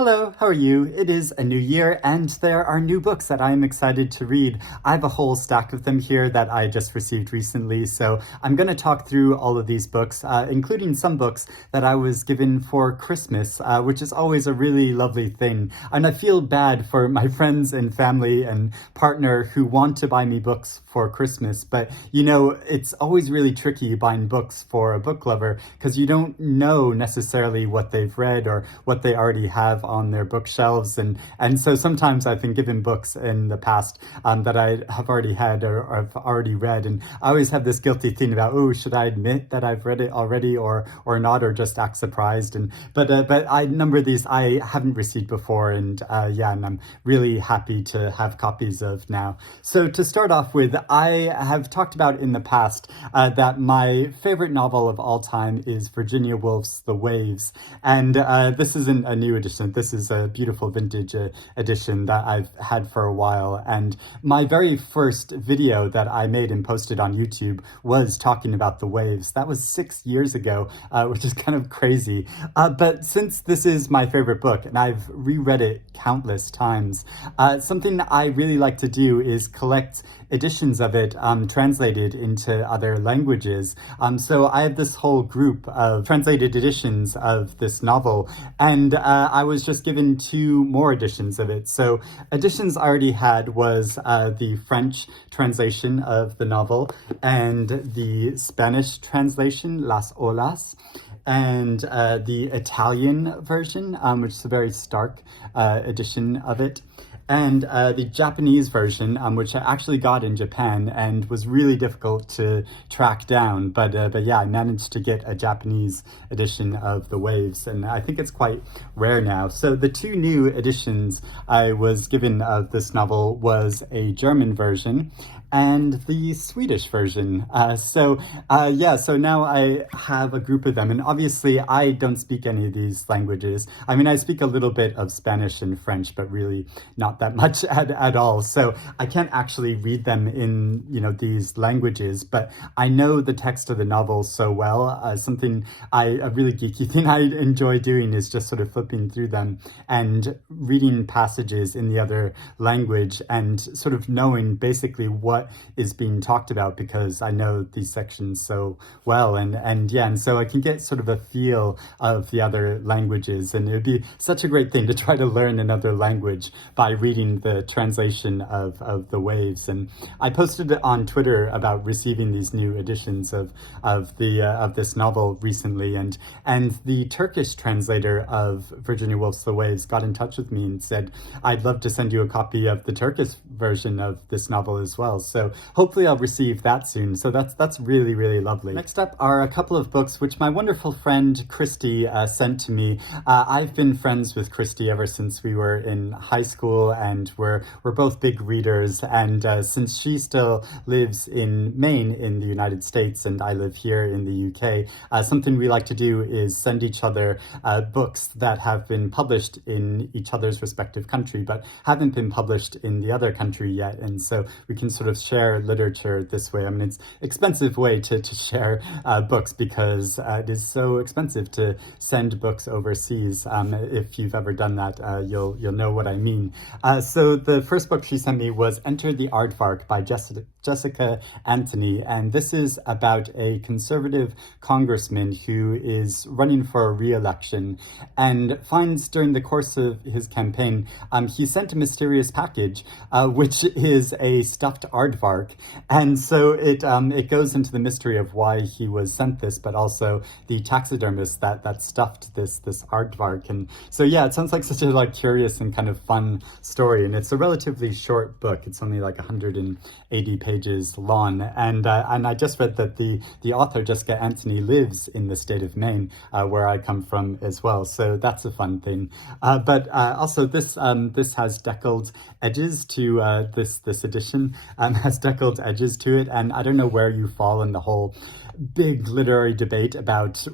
Hello, how are you? It is a new year and there are new books that I'm excited to read. I have a whole stack of them here that I just received recently, so I'm going to talk through all of these books, including some books that I was given for Christmas, which is always a really lovely thing. And I feel bad for my friends and family and partner who want to buy me books for Christmas, but you know, it's always really tricky buying books for a book lover because you don't know necessarily what they've read or what they already have on their bookshelves, and so sometimes I've been given books in the past that I have already had or I've already read, and I always have this guilty thing about, oh, should I admit that I've read it already or not, or just act surprised? And but I number these I haven't received before, and and I'm really happy to have copies of now. So to start off with, I have talked about in the past that my favorite novel of all time is Virginia Woolf's The Waves, and this isn't a new edition. This is a beautiful vintage edition that I've had for a while, and my very first video that I made and posted on YouTube was talking about The Waves. That was 6 years ago, which is kind of crazy. But since this is my favorite book, and I've reread it countless times, something I really like to do is collect editions of it translated into other languages. So I have this whole group of translated editions of this novel, and I was just given 2 more editions of it. So editions I already had was the French translation of the novel and the Spanish translation, Las Olas, and the Italian version, which is a very stark edition of it, and the Japanese version, which I actually got in Japan and was really difficult to track down. But yeah, I managed to get a Japanese edition of The Waves, and I think it's quite rare now. So the 2 new editions I was given of this novel was a German version and the Swedish version. So now I have a group of them, and obviously I don't speak any of these languages. I mean, I speak a little bit of Spanish and French, but really not that much at all. So I can't actually read them in, these languages, but I know the text of the novel so well. A really geeky thing I enjoy doing is just sort of flipping through them and reading passages in the other language and sort of knowing basically what is being talked about, because I know these sections so well, and so I can get sort of a feel of the other languages, and it would be such a great thing to try to learn another language by reading the translation of The Waves. And I posted it on Twitter about receiving these new editions of this novel recently, and the Turkish translator of Virginia Woolf's The Waves got in touch with me and said, I'd love to send you a copy of the Turkish version of this novel as well. So hopefully I'll receive that soon. So that's really, really lovely. Next up are a couple of books which my wonderful friend Christy sent to me. I've been friends with Christy ever since we were in high school, and we're both big readers. And since she still lives in Maine in the United States and I live here in the UK, something we like to do is send each other books that have been published in each other's respective country but haven't been published in the other country yet. And so we can sort of share literature this way. I mean, it's an expensive way to share books, because it is so expensive to send books overseas. If you've ever done that, you'll know what I mean. So the first book she sent me was Enter the Aardvark by Jessica Anthony, and this is about a conservative congressman who is running for a re-election and finds during the course of his campaign he sent a mysterious package which is a stuffed aardvark, and so it goes into the mystery of why he was sent this, but also the taxidermist that stuffed this aardvark. And so yeah, it sounds like such a curious and kind of fun story, and it's a relatively short book. It's only 180 pages long, and I just read that the author Jessica Anthony lives in the state of Maine, where I come from as well. So that's a fun thing. But also this has deckled edges to this edition. Has deckled edges to it, and I don't know where you fall in the whole big literary debate about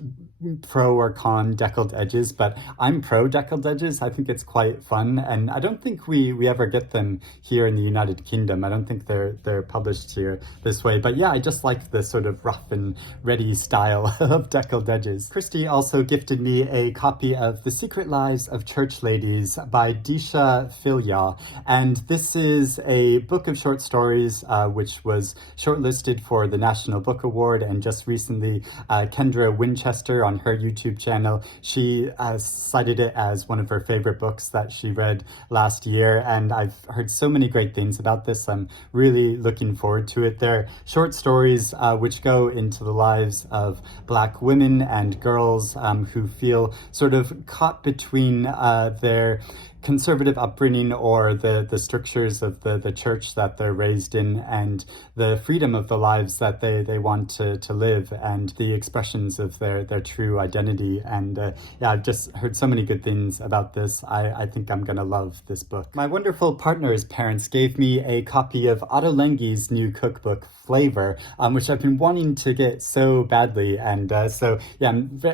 pro or con deckled edges, but I'm pro deckled edges. I think it's quite fun, and I don't think we ever get them here in the United Kingdom. I don't think they're published here this way, but yeah, I just like the sort of rough and ready style of deckled edges. Christy also gifted me a copy of The Secret Lives of Church Ladies by Deesha Philyaw, and this is a book of short stories which was shortlisted for the National Book Award, and just recently Kendra Winchester on her YouTube channel, she cited it as one of her favorite books that she read last year, and I've heard so many great things about this. I'm really looking forward to it. They're short stories which go into the lives of Black women and girls who feel sort of caught between their conservative upbringing or the strictures of the church that they're raised in, and the freedom of the lives that they want to live, and the expressions of their true identity. And yeah, I've just heard so many good things about this. I think I'm gonna love this book. My wonderful partner's parents gave me a copy of Ottolenghi's new cookbook, Flavour, which I've been wanting to get so badly. And so yeah,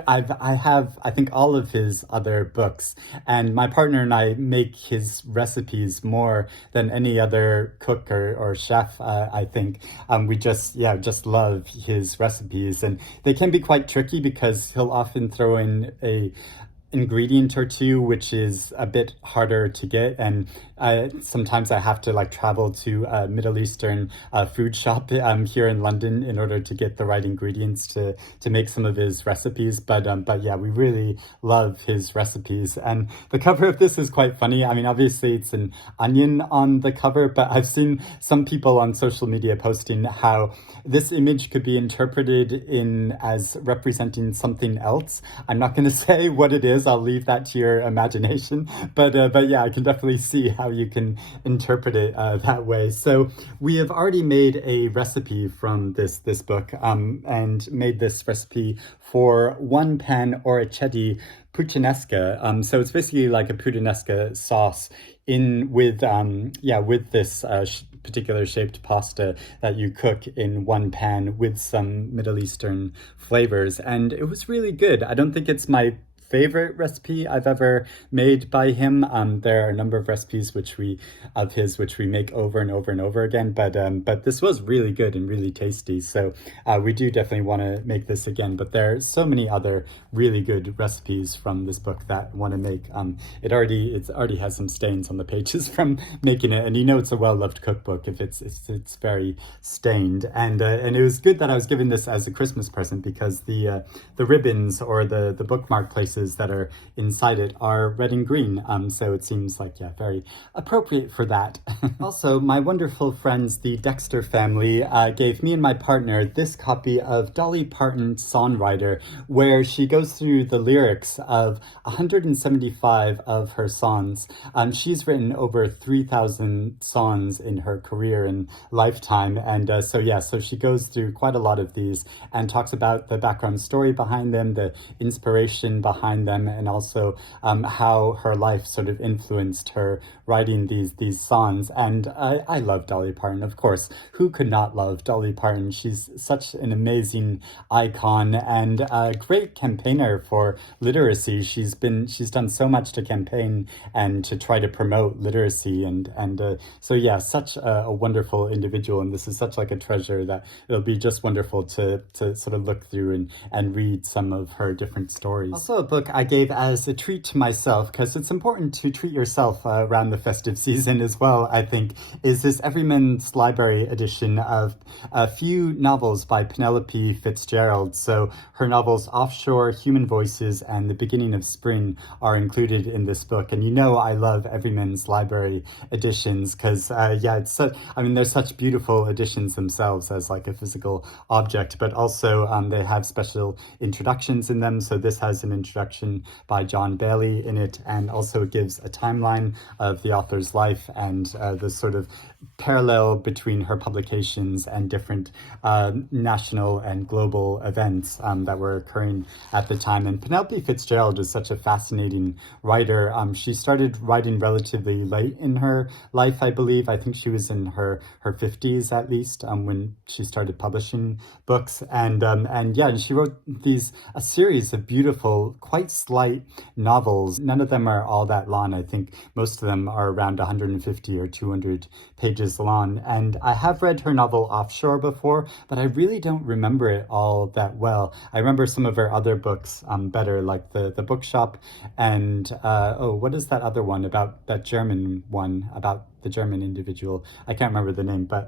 I have, I think, all of his other books, and my partner and I make his recipes more than any other cook or chef, I think. We just love his recipes, and they can be quite tricky because he'll often throw in a ingredient or two which is a bit harder to get, and sometimes I have to travel to a Middle Eastern food shop here in London in order to get the right ingredients to make some of his recipes. But yeah, we really love his recipes, and the cover of this is quite funny. I mean, obviously it's an onion on the cover, but I've seen some people on social media posting how this image could be interpreted as representing something else. I'm not going to say what it is. I'll leave that to your imagination, but yeah, I can definitely see how you can interpret it that way. So we have already made a recipe from this book, and made this recipe for one pan orecchiette puttanesca. So it's basically like a puttanesca sauce with this particular shaped pasta that you cook in one pan with some Middle Eastern flavors, and it was really good. I don't think it's my favorite recipe I've ever made by him. There are a number of recipes which we make over and over and over again, but this was really good and really tasty. So we do definitely want to make this again. But there are so many other really good recipes from this book that I want to make. It already has some stains on the pages from making it, and it's a well-loved cookbook if it's very stained. And it was good that I was given this as a Christmas present, because the ribbons or the bookmark places that are inside it are red and green, so it seems very appropriate for that. Also, my wonderful friends, the Dexter family, gave me and my partner this copy of Dolly Parton's Songwriter, where she goes through the lyrics of 175 of her songs. She's written over 3,000 songs in her career and lifetime, and so she goes through quite a lot of these and talks about the background story behind them, the inspiration behind them, and also how her life sort of influenced her writing these songs. And I love Dolly Parton, of course. Who could not love Dolly Parton? She's such an amazing icon and a great campaigner for literacy. She's done so much to campaign and to try to promote literacy, and so yeah, such a wonderful individual, and this is such a treasure that it'll be just wonderful to sort of look through and read some of her different stories. Also, a book I gave as a treat to myself, because it's important to treat yourself around the festive season as well, I think, is this Everyman's Library edition of a few novels by Penelope Fitzgerald. So her novels Offshore, Human Voices, and The Beginning of Spring are included in this book. And I love Everyman's Library editions because, they're such beautiful editions themselves as a physical object, but also they have special introductions in them. So this has an introduction direction by John Bailey in it, and also gives a timeline of the author's life and the sort of parallel between her publications and different national and global events that were occurring at the time. And Penelope Fitzgerald is such a fascinating writer. She started writing relatively late in her life, I believe. I think she was in her 50s at least when she started publishing books. And yeah, she wrote a series of beautiful, quite slight novels. None of them are all that long. I think most of them are around 150 or 200 pages long. And I have read her novel Offshore before, but I really don't remember it all that well. I remember some of her other books better, like the Bookshop and what is that other one about, that German one about the German individual? I can't remember the name, but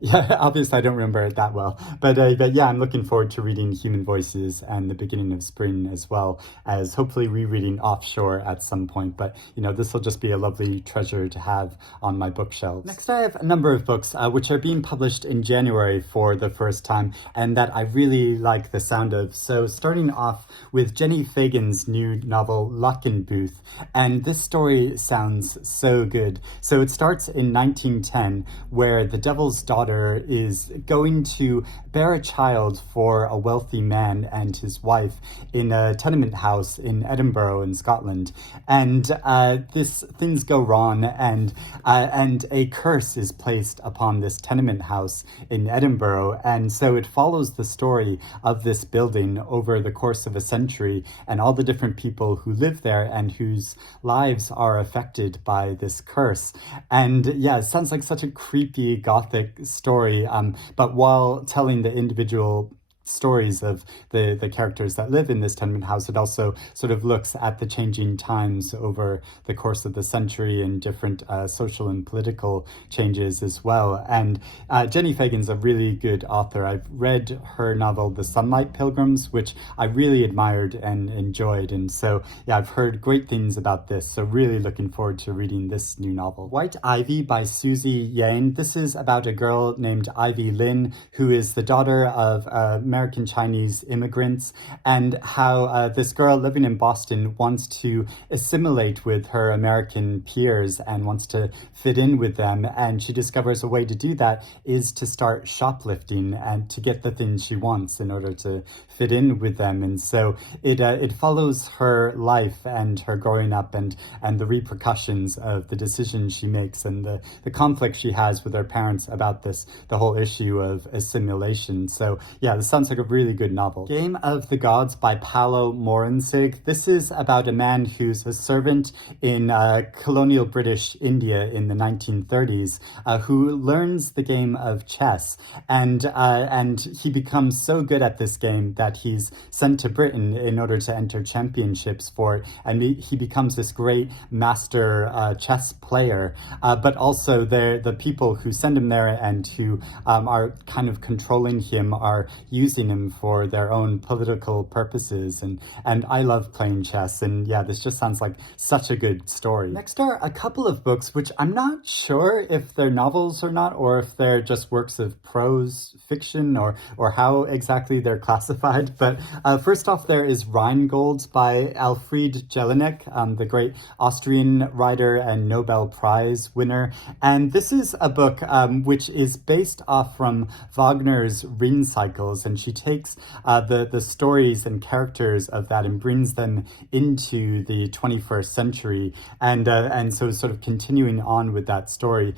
yeah, obviously I don't remember it that well. But yeah, I'm looking forward to reading Human Voices and The Beginning of Spring, as well as hopefully rereading Offshore at some point. But this will just be a lovely treasure to have on my bookshelves. Next, I have a number of books which are being published in January for the first time, and that I really like the sound of. So starting off with Jenni Fagan's new novel Luckenbooth, and this story sounds so good. So it starts in 1910, where the devil's daughter is going to bear a child for a wealthy man and his wife in a tenement house in Edinburgh in Scotland. And things go wrong, and a curse is placed upon this tenement house in Edinburgh. And so it follows the story of this building over the course of a century, and all the different people who live there and whose lives are affected by this curse. And yeah, it sounds like such a creepy gothic story, but while telling the individual stories of the characters that live in this tenement house, it also sort of looks at the changing times over the course of the century and different social and political changes as well. And Jenni Fagan's a really good author. I've read her novel The Sunlight Pilgrims, which I really admired and enjoyed, and so yeah, I've heard great things about this, so really looking forward to reading this new novel. White Ivy by Susie Yan. This is about a girl named Ivy Lin, who is the daughter of American Chinese immigrants, and how this girl living in Boston wants to assimilate with her American peers and wants to fit in with them. And she discovers a way to do that is to start shoplifting and to get the things she wants in order to fit in with them. And so it follows her life and her growing up and the repercussions of the decisions she makes and the conflict she has with her parents about the whole issue of assimilation. So yeah, this sounds like a really good novel. Game of the Gods by Paolo Maurensig. This is about a man who's a servant in colonial British India in the 1930s who learns the game of chess, and he becomes so good at this game that he's sent to Britain in order to enter championships for it, and he becomes this great master chess player, but also the people who send him there and who are kind of controlling him are using him for their own political purposes, and I love playing chess, and yeah, this just sounds like such a good story. Next are a couple of books which I'm not sure if they're novels or not, or if they're just works of prose fiction, or how exactly they're classified, but first off there is Rheingold by Elfriede Jelinek, the great Austrian writer and Nobel Prize winner, and this is a book which is based off from Wagner's Rein cycles, and she takes the stories and characters of that and brings them into the 21st century, and so sort of continuing on with that story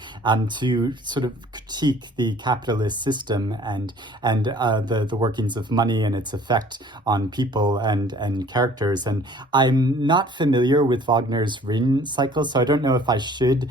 to sort of critique the capitalist system and the workings of money and its effect on people and characters. And I'm not familiar with Wagner's Rein cycle, so I don't know if I should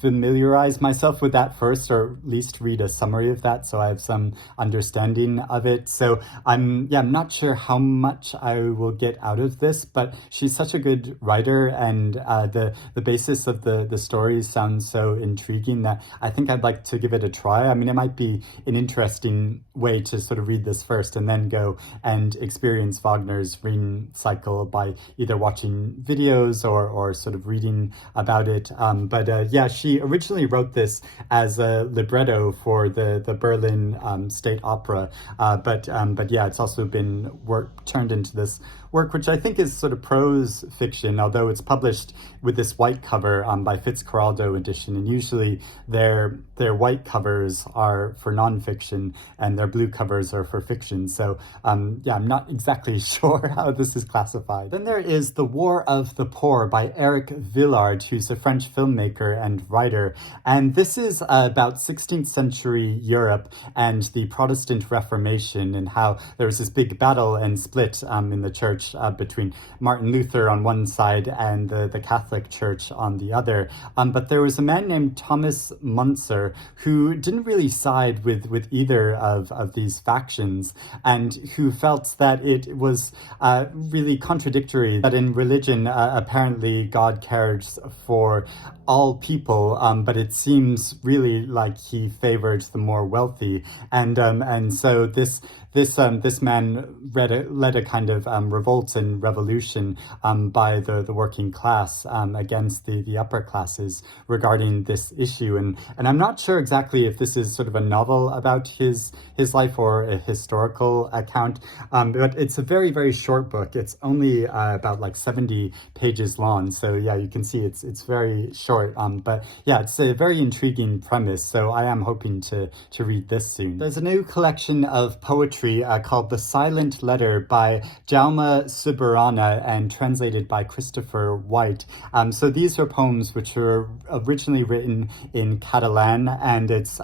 familiarize myself with that first, or at least read a summary of that so I have some understanding of it. So I'm not sure how much I will get out of this, but she's such a good writer, and the basis of the stories sounds so intriguing that I think I'd like to give it a try. I mean, it might be an interesting way to sort of read this first and then go and experience Wagner's Rein cycle by either watching videos or sort of reading about it. But yeah, she originally wrote this as a libretto for the Berlin State Opera, but yeah, it's also been turned into this work which I think is sort of prose fiction, although it's published with this white cover by Fitzgerald edition, and usually their white covers are for nonfiction and their blue covers are for fiction. So yeah, I'm not exactly sure how this is classified. Then there is The War of the Poor by Eric Vuillard, who's a French filmmaker and writer. And this is about 16th century Europe and the Protestant Reformation, and how there was this big battle and split in the church between Martin Luther on one side and the Catholic Church on the other. But there was a man named Thomas Munzer who didn't really side with either of these factions, and who felt that it was really contradictory that in religion apparently God cares for all people, but it seems really like he favored the more wealthy, and so this man led a kind of revolt and revolution by the working class against the upper classes regarding this issue. And I'm not sure exactly if this is sort of a novel about his life or a historical account, but it's a very, very short book. It's only about like 70 pages long. So yeah, you can see it's very short. But yeah, it's a very intriguing premise. So I am hoping to read this soon. There's a new collection of poetry called The Silent Letter by Jaume Subirana and translated by Christopher White. So these are poems which were originally written in Catalan, and it's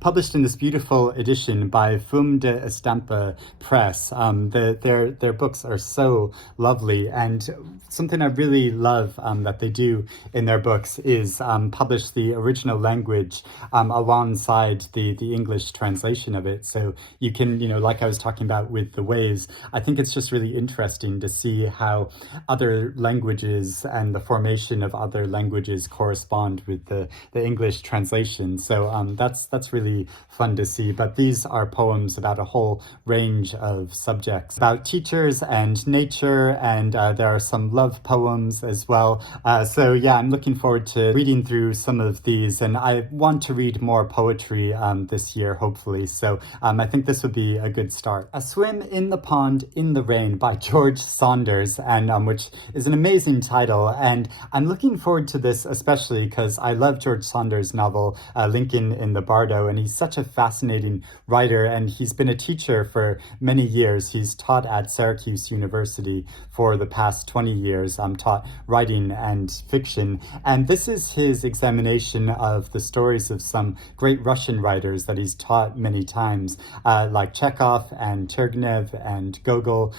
published in this beautiful edition by Fum de Estampa Press. Their books are so lovely, and something I really love that they do in their books is publish the original language alongside the English translation of it. So you can, like I was talking about with the waves, I think it's just really interesting to see how other languages and the formation of other languages correspond with the English translation. So that's really fun to see. But these are poems about a whole range of subjects, about teachers and nature, and there are some love poems as well. So yeah, I'm looking forward to reading through some of these, and I want to read more poetry this year, hopefully. So I think this would be a good start. A Swim in the Pond in the Rain by George Saunders, and which is an amazing title. And I'm looking forward to this especially because I love George Saunders' novel, Lincoln in the Bardo, and he's such a fascinating writer, and he's been a teacher for many years. He's taught at Syracuse University for the past 20 years, taught writing and fiction. And this is his examination of the stories of some great Russian writers that he's taught many times, like Chekhov and Turgenev and Gogol.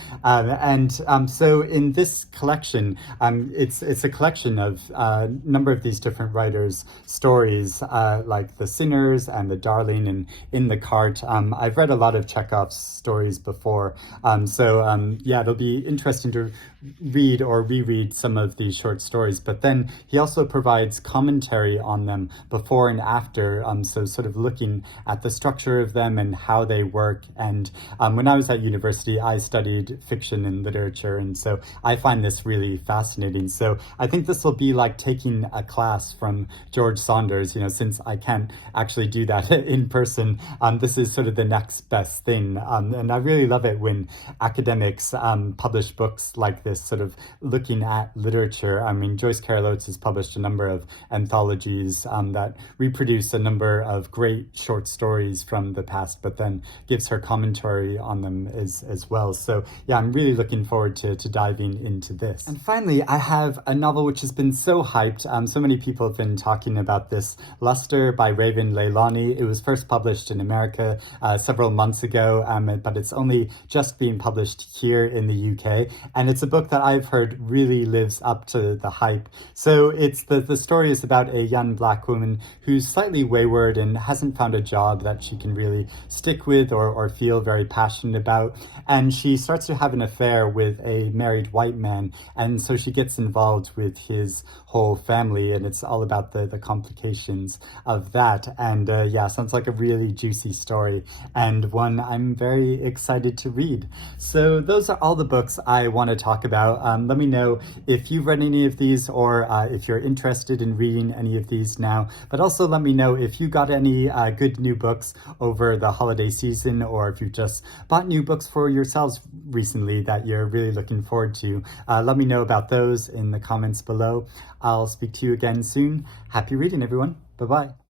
So in this collection, it's a collection of a number of these different writers' stories, like The Sinners and The Darling and In the Cart. I've read a lot of Chekhov's stories before, yeah, it'll be interesting to read or reread some of these short stories. But then he also provides commentary on them before and after, so sort of looking at the structure of them and how they work. And when I was at university, I studied fiction and literature, and so I find this really fascinating. So I think this will be like taking a class from George Saunders, since I can't actually do that in person. This is sort of the next best thing. And I really love it when academics publish books like this, sort of looking at literature. I mean, Joyce Carol Oates has published a number of anthologies that reproduce a number of great short stories from the past, but then gives her commentary on them as well. So yeah, I'm really looking forward to diving into this. And finally, I have a novel which has been so hyped. So many people have been talking about this, Luster by Raven Leilani. It was first published in America several months ago, but it's only just being published here in the UK. And it's a book that I've heard really lives up to the hype. So it's the story is about a young Black woman who's slightly wayward and hasn't found a job that she can really stick with or feel very passionate about. And she starts to have an affair with a married white man. And so she gets involved with his whole family, and it's all about the complications of that. And yeah, sounds like a really juicy story, and one I'm very excited to read. So those are all the books I want to talk about about. Let me know if you've read any of these or if you're interested in reading any of these now. But also let me know if you got any good new books over the holiday season, or if you've just bought new books for yourselves recently that you're really looking forward to. Let me know about those in the comments below. I'll speak to you again soon. Happy reading, everyone. Bye-bye.